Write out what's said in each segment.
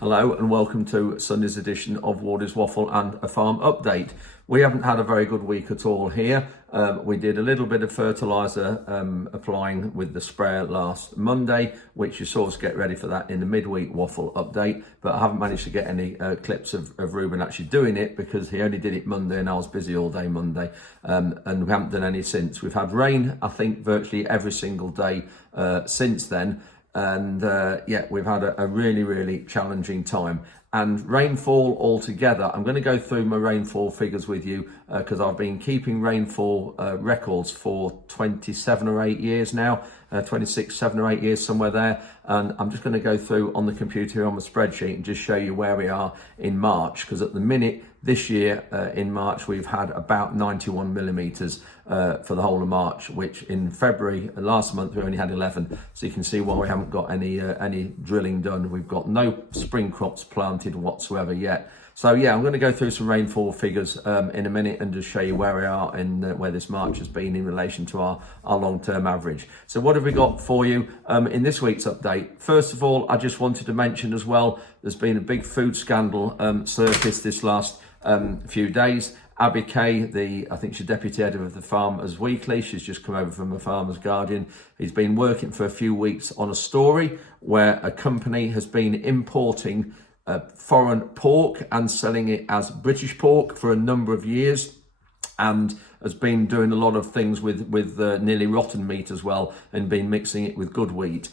Hello and welcome to Sunday's edition of Wardy's Waffle and a Farm Update. We haven't had a very good week at all here. We did a little bit of fertiliser applying with the sprayer last Monday, which you saw us get ready for that in the midweek waffle update, but I haven't managed to get any clips of Ruben actually doing it because he only did it Monday and I was busy all day Monday, and we haven't done any since. We've had rain, I think, virtually every single day since then. And yeah, we've had a really challenging time. And rainfall altogether, I'm going to go through my rainfall figures with you because I've been keeping rainfall records for 27 or 8 years now, 26, 7 or 8 years, somewhere there. And I'm just going to go through on the computer here on the spreadsheet and just show you where we are in March, because at the minute this year in March we've had about 91 millimeters for the whole of March, which in February last month we only had 11. So you can see why we haven't got any drilling done. We've got no spring crops planted whatsoever yet. So yeah, I'm going to go through some rainfall figures in a minute and just show you where we are and where this March has been in relation to our long-term average. So what have we got for you in this week's update? First of all, I just wanted to mention as well, there's been a big food scandal surfaced this last few days. Abby Kay, I think she's deputy editor of the Farmers Weekly, she's just come over from the Farmers Guardian. He's been working for a few weeks on a story where a company has been importing foreign pork and selling it as British pork for a number of years, and has been doing a lot of things with nearly rotten meat as well, and been mixing it with good meat.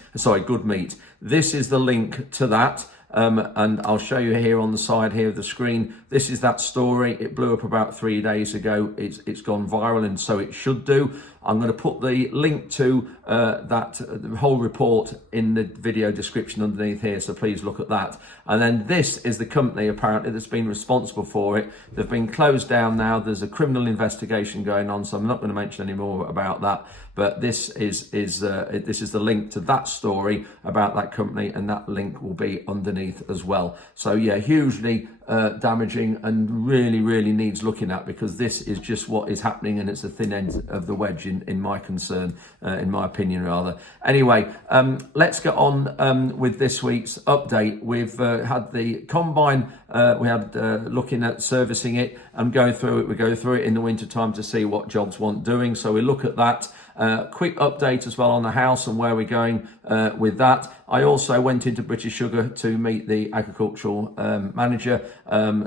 This is the link to that. And I'll show you here on the side here of the screen. This is that story. It blew up about 3 days ago. It's gone viral, and so it should do. I'm going to put the link to the whole report in the video description underneath here, so please look at that. And then this is the company apparently that's been responsible for it. They've been closed down now. There's a criminal investigation going on, so I'm not going to mention any more about that. But this is the link to that story about that company, and that link will be underneath as well. So yeah, hugely damaging and really needs looking at, because this is just what is happening, and it's the thin end of the wedge in my concern, in my opinion rather. Anyway, let's get on with this week's update. We've had the combine, we had looking at servicing it and going through it. We go through it in the winter time to see what jobs want doing, so we look at that. Quick update as well on the house and where we're going with that. I also went into British Sugar to meet the agricultural manager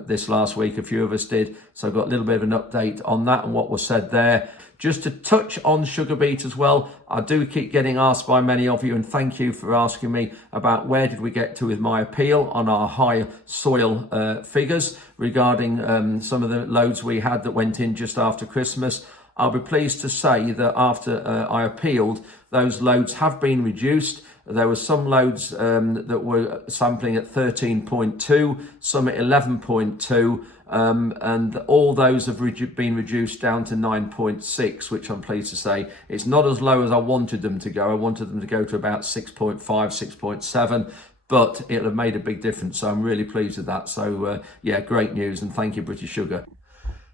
this last week. A few of us did, so I got a little bit of an update on that and what was said there. Just to touch on sugar beet as well, I do keep getting asked by many of you, and thank you for asking me about where did we get to with my appeal on our high soil figures regarding some of the loads we had that went in just after Christmas. I'll be pleased to say that after I appealed, those loads have been reduced. There were some loads that were sampling at 13.2, some at 11.2, and all those have been reduced down to 9.6, which I'm pleased to say it's not as low as I wanted them to go. I wanted them to go to about 6.5, 6.7. But it'll have made a big difference, so I'm really pleased with that. So yeah, great news, and thank you, British Sugar.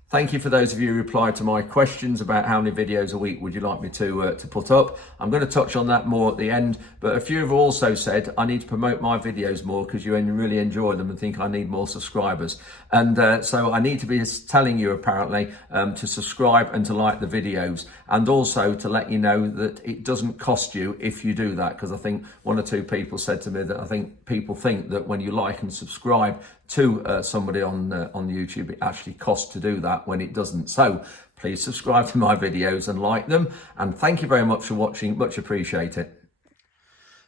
Thank you for those of you who replied to my questions about how many videos a week would you like me to put up. I'm going to touch on that more at the end, but a few have also said I need to promote my videos more because you really enjoy them and think I need more subscribers. And so I need to be telling you apparently to subscribe and to like the videos, and also to let you know that it doesn't cost you if you do that, because I think one or two people said to me that I think people think that when you like and subscribe to somebody on YouTube, it actually costs to do that, when it doesn't. So please subscribe to my videos and like them, and thank you very much for watching, much appreciate it.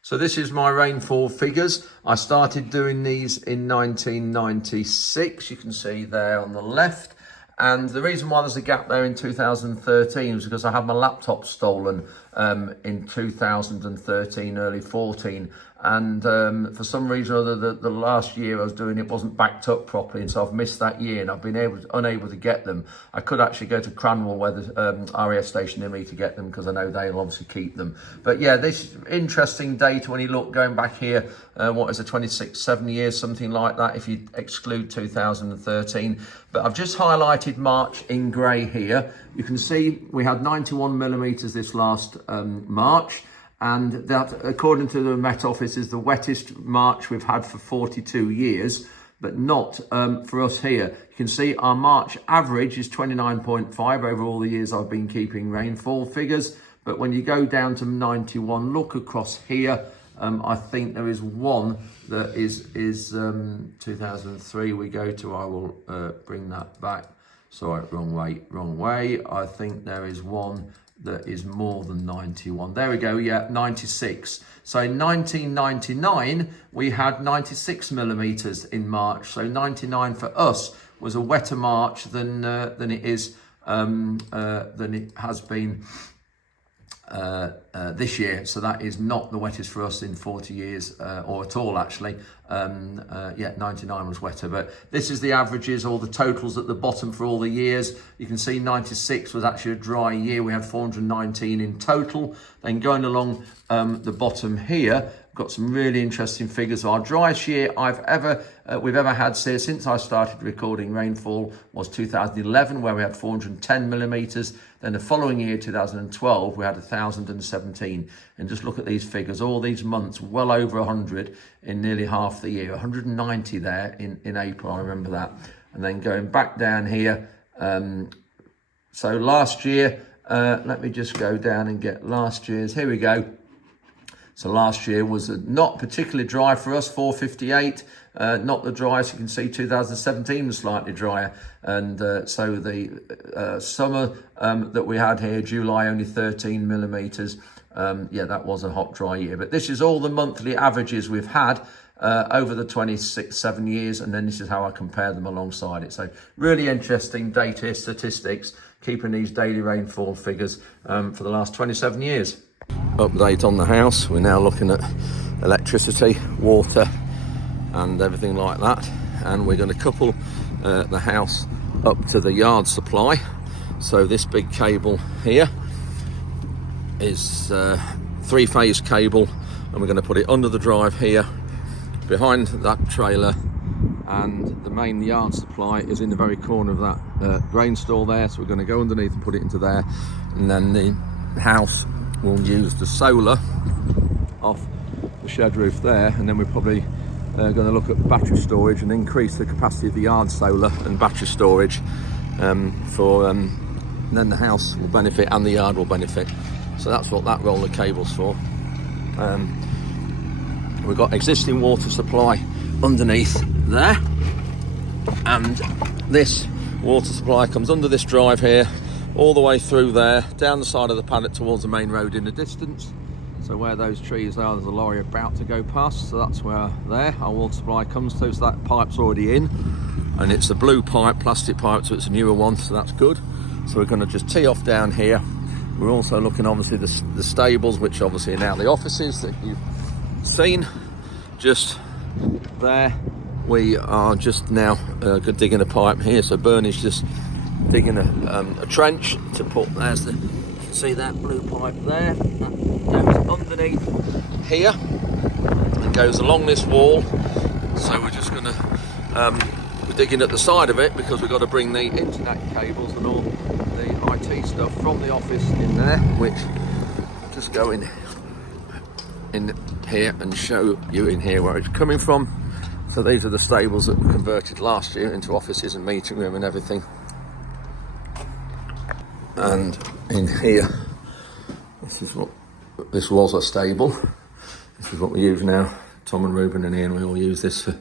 So this is my rainfall figures. I started doing these in 1996, you can see there on the left. And the reason why there's a gap there in 2013 was because I had my laptop stolen in 2013, early 14. And for some reason or other, the last year I was doing it wasn't backed up properly, and so I've missed that year, and I've been unable to get them. I could actually go to Cranwell, where the RAF station near me, to get them, because I know they'll obviously keep them. But yeah, this interesting data when you look going back here, what is it, 26, 7 years, something like that, if you exclude 2013. But I've just highlighted March in grey here. You can see we had 91 millimeters this last March. and that, according to the Met Office, is the wettest March we've had for 42 years, but not for us here. You can see our March average is 29.5 over all the years I've been keeping rainfall figures. But when you go down to 91, look across here, I think there is one that is 2003 we go to. I will bring that back. Sorry, wrong way. I think there is one that is more than 91. There we go, yeah, 96. So in 1999, we had 96 millimeters in March. So 99 for us was a wetter March than it is than it has been this year. So that is not the wettest for us in 40 years or at all, actually. Yeah, 99 was wetter, but this is the averages or the totals at the bottom for all the years. You can see 96 was actually a dry year. We had 419 in total. Then going along the bottom here, got some really interesting figures. Our driest year we've ever had since I started recording rainfall was 2011, where we had 410 millimeters. Then the following year, 2012, we had 1,017. And just look at these figures, all these months, well over 100 in nearly half the year. 190 there in April, I remember that. And then going back down here, so last year, let me just go down and get last year's. Here we go. So last year was not particularly dry for us, 458, not the driest. You can see 2017 was slightly drier. And so the summer that we had here, July, only 13 millimeters. Yeah, that was a hot, dry year. But this is all the monthly averages we've had over the 7 years. And then this is how I compare them alongside it. So really interesting data, statistics, keeping these daily rainfall figures for the last 27 years. Update on the house. We're now looking at electricity, water and everything like that, and we're going to couple the house up to the yard supply. So this big cable here is 3-phase cable, and we're going to put it under the drive here behind that trailer, and the main yard supply is in the very corner of that grain store there. So we're going to go underneath and put it into there, and then the house we'll use the solar off the shed roof there, and then we're probably going to look at battery storage and increase the capacity of the yard solar and battery storage then the house will benefit and the yard will benefit. So that's what that roll of cable's for. We've got existing water supply underneath there, and this water supply comes under this drive here, all the way through there, down the side of the paddock towards the main road in the distance. So where those trees are, there's a lorry about to go past, so that's where our water supply comes to. So that pipe's already in, and it's a blue pipe, plastic pipe, so it's a newer one, so that's good. So we're going to just tee off down here. We're also looking, obviously, the stables, which obviously are now the offices that you've seen. Just there, we are just now digging a pipe here. So Bernie's just digging a trench to put, there's the, you can see that blue pipe there, that goes underneath here and goes along this wall. So we're just gonna we're digging at the side of it because we've got to bring the internet cables and all the IT stuff from the office in there, which just go in here and show you in here where it's coming from. So these are the stables that were converted last year into offices and meeting room and everything. And in here, this was a stable. This is what we use now. Tom and Ruben and Ian, we all use this for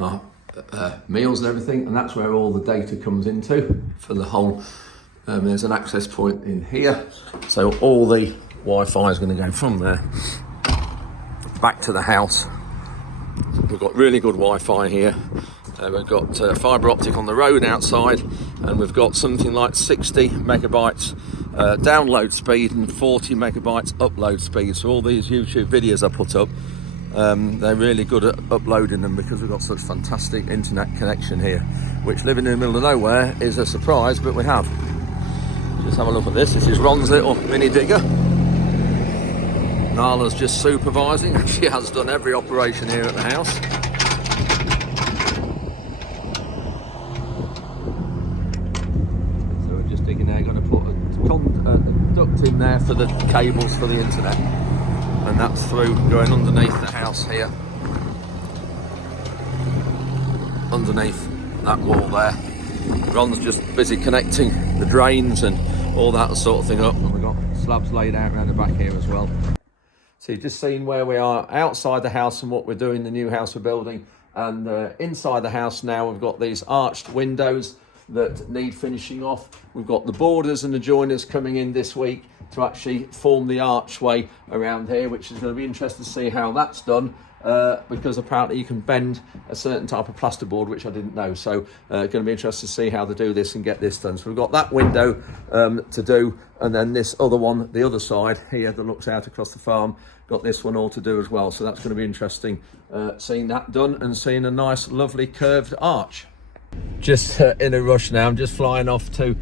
our meals and everything, and that's where all the data comes into for the whole. There's an access point in here, so all the Wi-Fi is going to go from there back to the house. We've got really good Wi-Fi here. We've got fibre optic on the road outside, and we've got something like 60 megabytes download speed and 40 megabytes upload speed. So all these YouTube videos I put up, they're really good at uploading them because we've got such fantastic internet connection here, which living in the middle of nowhere is a surprise, but we have. Just have a look at this. This is Ron's little mini digger. Nala's just supervising. She has done every operation here at the house. So we're just digging there, going to put a duct in there for the cables for the internet. and that's through going underneath the house here, underneath that wall there. Ron's just busy connecting the drains and all that sort of thing up, and we've got slabs laid out around the back here as well. So you've just seen where we are outside the house and what we're doing, the new house we're building. And inside the house now, we've got these arched windows that need finishing off. We've got the boarders and the joiners coming in this week to actually form the archway around here, which is going to be interesting to see how that's done, because apparently you can bend a certain type of plasterboard, which I didn't know. So going to be interesting to see how they do this and get this done. So we've got that window to do, and then this other one, the other side here that looks out across the farm, got this one all to do as well. So that's going to be interesting, seeing that done and seeing a nice lovely curved arch. Just in a rush now, I'm just flying off to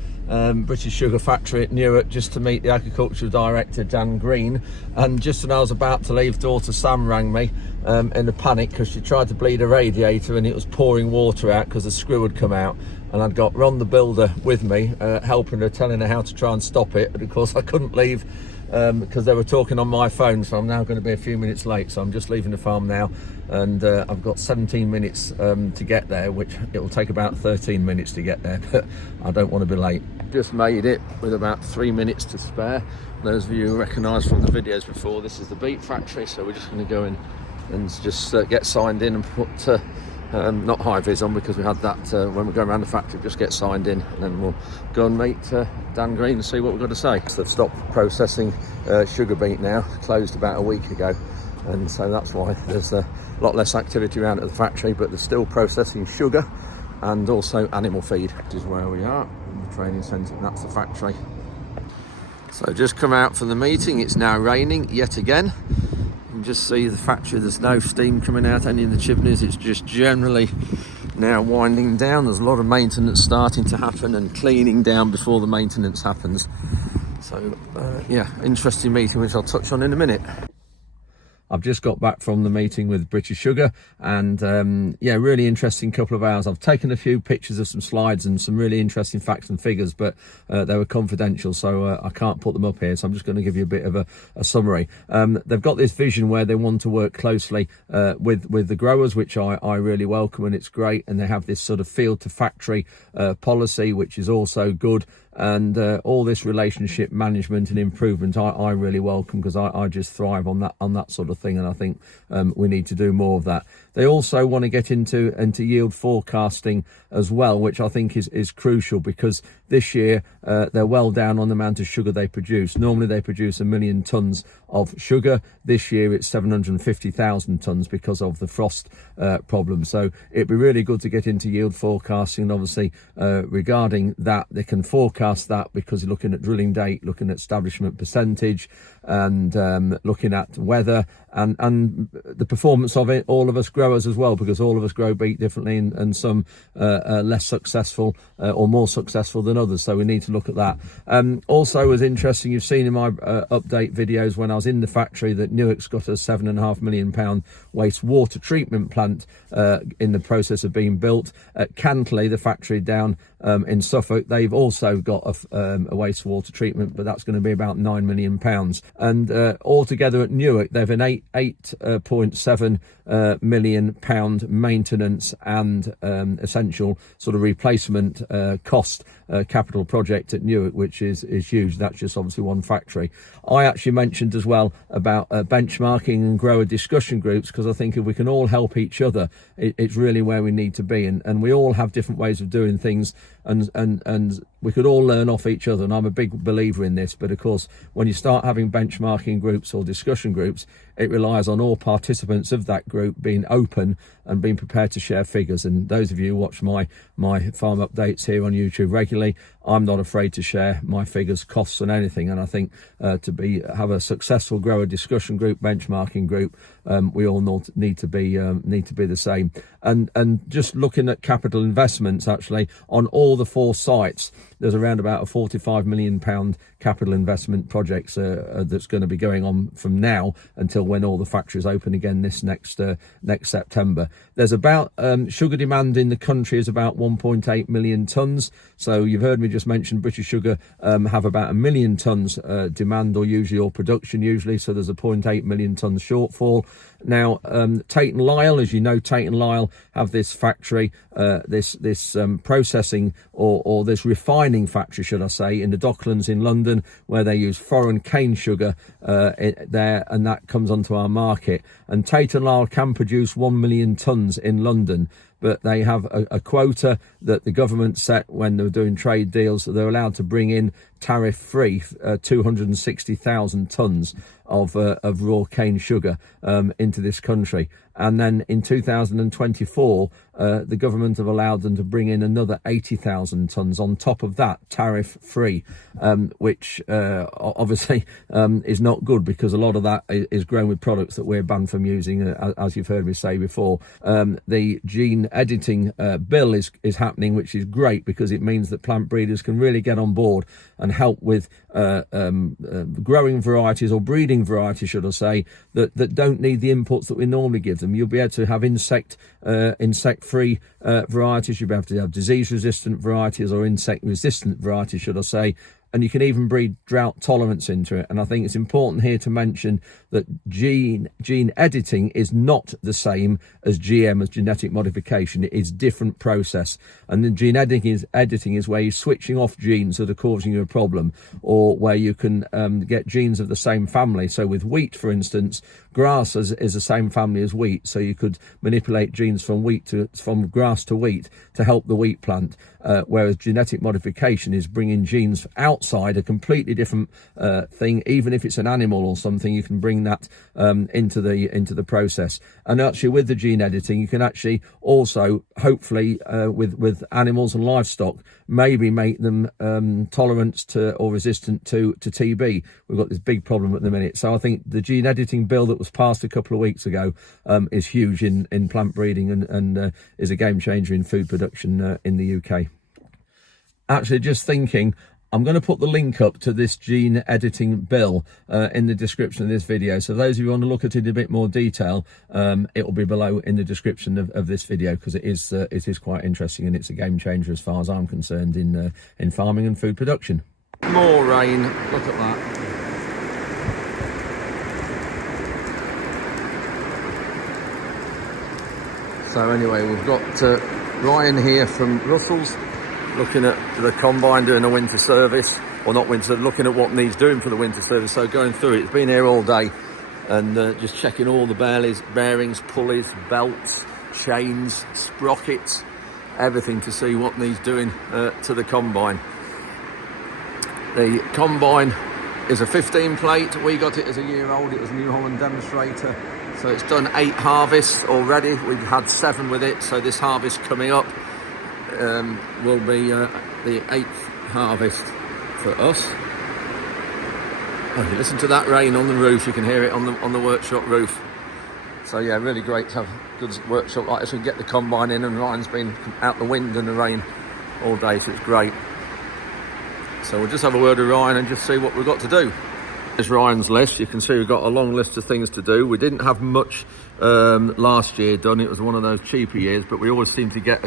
British Sugar Factory at Newark just to meet the Agricultural Director Dan Green, and just when I was about to leave, daughter Sam rang me in a panic because she tried to bleed a radiator and it was pouring water out because the screw had come out, and I'd got Ron the builder with me, helping her, telling her how to try and stop it, but of course I couldn't leave because they were talking on my phone, so I'm now going to be a few minutes late. So I'm just leaving the farm now, and I've got 17 minutes to get there, which it will take about 13 minutes to get there, but I don't want to be late. Just made it with about 3 minutes to spare. Those of you who recognise from the videos before, this is the beet factory, so we're just going to go in and just get signed in and put not high vis on, because we had that when we go around the factory. Just get signed in and then we'll go and meet Dan Green and see what we've got to say. So they've stopped processing sugar beet now, closed about a week ago, and so that's why there's a lot less activity around at the factory, but they're still processing sugar and also animal feed. This is where we are, in the training centre, and that's the factory. So just come out from the meeting. It's now raining yet again. You can just see the factory, there's no steam coming out any of the chimneys. It's just generally now winding down. There's a lot of maintenance starting to happen and cleaning down before the maintenance happens. So yeah, interesting meeting, which I'll touch on in a minute. I've just got back from the meeting with British Sugar, and yeah, really interesting couple of hours. I've taken a few pictures of some slides and some really interesting facts and figures, but they were confidential, so I can't put them up here. So I'm just going to give you a bit of a summary. They've got this vision where they want to work closely with the growers, which I really welcome, and it's great. And they have this sort of field to factory policy, which is also good. And all this relationship management and improvement, I really welcome, because I just thrive on that sort of thing, and I think we need to do more of that. They also want to get into yield forecasting as well, which I think is crucial, because this year they're well down on the amount of sugar they produce. Normally they produce 1 million tonnes of sugar. This year it's 750,000 tonnes because of the frost problem. So it'd be really good to get into yield forecasting, and obviously regarding that, they can forecast that because you're looking at drilling date, looking at establishment percentage, and looking at weather and the performance of it, all of us growers as well, because all of us grow beet differently, and some are less successful or more successful than others, so we need to look at that. Also, was interesting, you've seen in my update videos when I was in the factory that Newark's got a £7.5 million wastewater treatment plant in the process of being built. At Cantley, the factory down in Suffolk, they've also got a wastewater treatment, but that's going to be about £9 million. And altogether at Newark, they've an £8.7 million maintenance and essential sort of replacement cost capital project at Newark, which is huge. That's just obviously one factory. I actually mentioned as well about benchmarking and grower discussion groups, because I think if we can all help each other, it's really where we need to be, and we all have different ways of doing things, and we could all learn off each other, and I'm a big believer in this. But of course, when you start having benchmarking groups or discussion groups, it relies on all participants of that group being open and being prepared to share figures. And those of you who watch my farm updates here on YouTube regularly, I'm not afraid to share my figures, costs and anything. And I think to have a successful grower discussion group, benchmarking group, we all need to be the same. And just looking at capital investments, actually on all the 4 sites, there's around about a £45 million capital investment projects that's going to be going on from now until when all the factories open again this next September. There's about sugar demand in the country is about 1.8 million tonnes. So you've heard me just mention British Sugar have about 1 million tonnes demand or production usually. So there's a 0.8 million tonnes shortfall. Now, Tate and Lyle, as you know, Tate and Lyle have this factory, this processing or this refining factory, should I say, in the Docklands in London, where they use foreign cane sugar there, and that comes onto our market. And Tate and Lyle can produce 1 million tonnes in London, but they have a quota that the government set when they were doing trade deals, so they're allowed to bring in tariff-free 260,000 tonnes of raw cane sugar into this country. And then in 2024, the government have allowed them to bring in another 80,000 tonnes on top of that, tariff-free, which obviously is not good, because a lot of that is grown with products that we're banned from using, as you've heard me say before. The gene editing bill is happening, which is great, because it means that plant breeders can really get on board and help with growing varieties, or breeding varieties, should I say, that don't need the inputs that we normally give them. You'll be able to have insect-free varieties. You'll be able to have disease-resistant varieties, or insect-resistant varieties, should I say. And you can even breed drought tolerance into it. And I think it's important here to mention that gene editing is not the same as GM, as genetic modification. It is a different process. And then gene editing is where you're switching off genes that are causing you a problem, or where you can get genes of the same family. So with wheat, for instance, grass is the same family as wheat. So you could manipulate genes from grass to wheat to help the wheat plant. Whereas genetic modification is bringing genes outside, a completely different thing. Even if it's an animal or something, you can bring that into the process. And actually, with the gene editing, you can actually also, hopefully, with animals and livestock, maybe make them tolerant to or resistant to TB. We've got this big problem at the minute. So I think the gene editing bill that was passed a couple of weeks ago is huge in plant breeding, and is a game changer in food production in the UK. Actually, just thinking, I'm going to put the link up to this gene editing bill in the description of this video. So those of you who want to look at it in a bit more detail, it will be below in the description of this video, because it is quite interesting, and it's a game changer as far as I'm concerned in farming and food production. More rain, look at that. So anyway, we've got Ryan here from Russell's, looking at the combine, doing a winter service, or not winter, looking at what needs doing for the winter service. So going through it, it's been here all day, and just checking all the bearings, pulleys, belts, chains, sprockets, everything to see what needs doing to the combine. The combine is a 15 plate. We got it as a year old. It was a New Holland demonstrator. So it's done 8 harvests already. We've had 7 with it. So this harvest coming up will be the 8th harvest for us. Oh, you listen to that rain on the roof. You can hear it on the workshop roof. So yeah, really great to have a good workshop like this and get the combine in. And Ryan's been out the wind and the rain all day, so it's great. So we'll just have a word with Ryan and just see what we've got to do. Here's Ryan's list. You can see we've got a long list of things to do. We didn't have much last year done. It was one of those cheaper years, but we always seem to get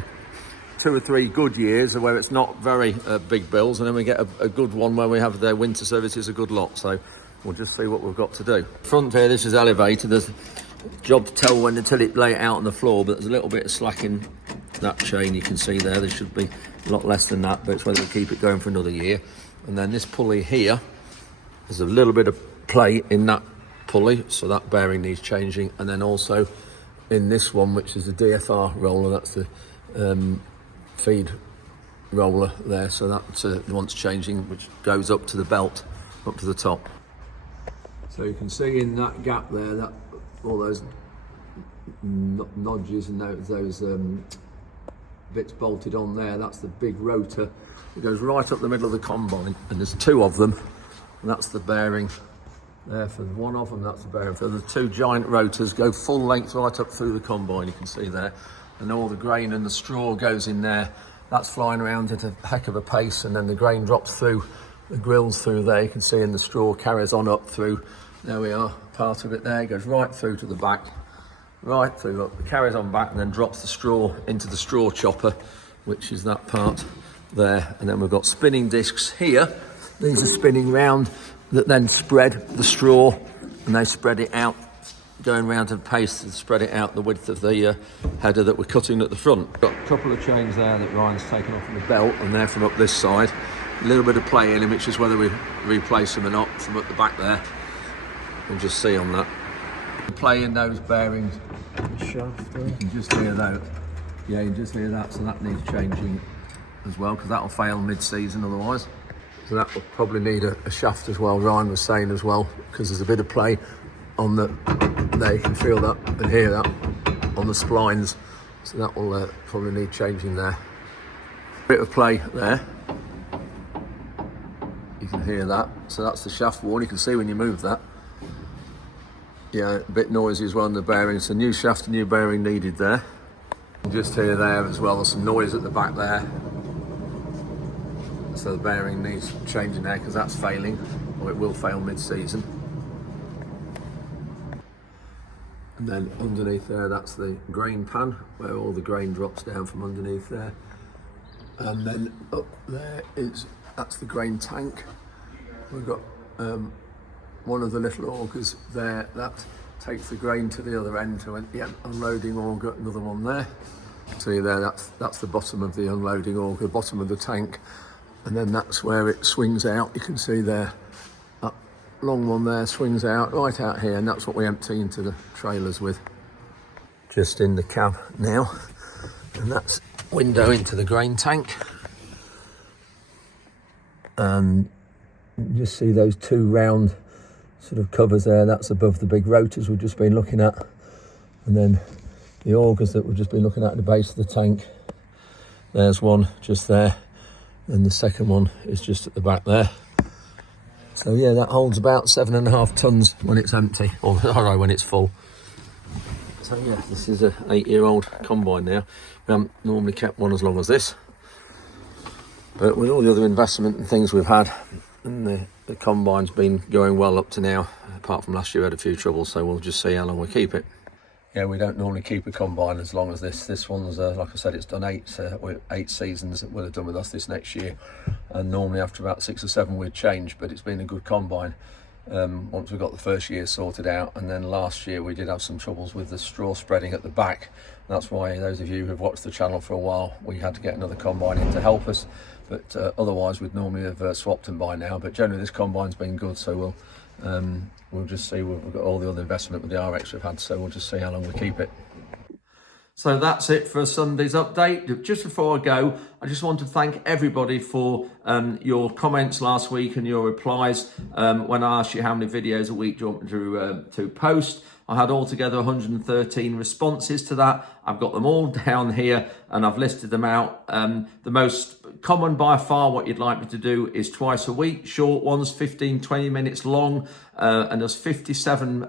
2 or 3 good years where it's not very big bills, and then we get a good one where we have their winter services a good lot. So we'll just see what we've got to do. Front here, this is elevated. There's a job to tell when until it lay it out on the floor, but there's a little bit of slack in that chain. You can see there should be a lot less than that, but it's whether we keep it going for another year. And then this pulley here, there's a little bit of play in that pulley, so that bearing needs changing. And then also in this one, which is the DFR roller, that's the feed roller there, so that wants changing, which goes up to the belt, up to the top. So you can see in that gap there, that all those nodges and those bits bolted on there, that's the big rotor. It goes right up the middle of the combine, and there's 2 of them, and that's the bearing there for one of them, that's the bearing for the 2 giant rotors, go full length right up through the combine, you can see there. And all the grain and the straw goes in there. That's flying around at a heck of a pace, and then the grain drops through the grills through there. You can see, and the straw carries on up through, there we are, part of it there. It goes right through to the back, right through, look, it carries on back and then drops the straw into the straw chopper, which is that part there. And then we've got spinning discs here. These are spinning round that then spread the straw, and they spread it out, going round to the paste and spread it out the width of the header that we're cutting at the front. Got a couple of chains there that Ryan's taken off from the belt, and they're from up this side. A little bit of play in them, which is whether we replace them or not from up the back there. We'll just see on that. Play in those bearings. Shaft there. You can just hear that. Yeah, you can just hear that, so that needs changing as well, because that'll fail mid-season otherwise. So that will probably need a shaft as well, Ryan was saying as well, because there's a bit of play on the, there you can feel that and hear that on the splines. So that will probably need changing there. Bit of play there. You can hear that. So that's the shaft wall, you can see when you move that. Yeah, a bit noisy as well on the bearings. So new shaft, new bearing needed there. Just hear there as well, there's some noise at the back there. So the bearing needs changing there because that's failing, or it will fail mid-season. And then underneath there, that's the grain pan, where all the grain drops down from underneath there. And then up there that's the grain tank. We've got one of the little augers there that takes the grain to the other end to the unloading auger, another one there. See there, that's the bottom of the unloading auger, bottom of the tank. And then that's where it swings out. You can see there, that long one there swings out right out here, and that's what we empty into the trailers with. Just in the cab now, and that's window into the grain tank. And you just see those two round sort of covers there, that's above the big rotors we've just been looking at. And then the augers that we've just been looking at the base of the tank. There's one just there. And the second one is just at the back there. So yeah, that holds about 7.5 tons when it's empty, or when it's full. So yeah, this is an 8-year-old combine now. We haven't normally kept one as long as this. But with all the other investment and things we've had, and the combine's been going well up to now, apart from last year we had a few troubles, so we'll just see how long we keep it. Yeah, we don't normally keep a combine as long as this. This one's, like I said, it's done 8 seasons it will have done with us this next year. And normally after about 6 or 7 we'd change, but it's been a good combine once we got the first year sorted out. And then last year we did have some troubles with the straw spreading at the back. That's why those of you who've watched the channel for a while, we had to get another combine in to help us. But otherwise we'd normally have swapped them by now. But generally this combine's been good, so we'll just see. We've got all the other investment with the RX we've had, so we'll just see how long we keep it. So that's it for Sunday's update. Just before I go, I just want to thank everybody for your comments last week and your replies when I asked you how many videos a week do you want me to post. I had altogether 113 responses to that. I've got them all down here and I've listed them out. The most common by far what you'd like me to do is twice a week, short ones, 15-20 minutes long, and there's 57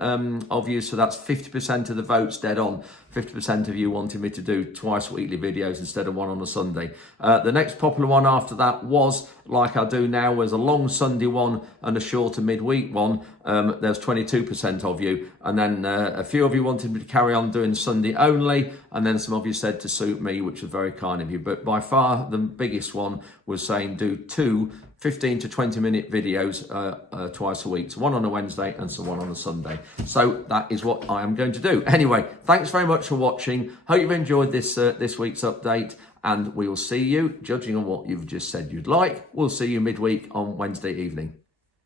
of you, so that's 50% of the votes dead on. 50% of you wanted me to do twice weekly videos instead of one on a Sunday. The next popular one after that was, like I do now, was a long Sunday one and a shorter midweek one. There's 22% of you. And then a few of you wanted me to carry on doing Sunday only. And then some of you said to suit me, which was very kind of you. But by far the biggest one was saying do 2 15 to 20 minute videos twice a week. So one on a Wednesday and so one on a Sunday. So that is what I am going to do. Anyway, thanks very much for watching. Hope you've enjoyed this week's update, and we will see you, judging on what you've just said you'd like, we'll see you midweek on Wednesday evening.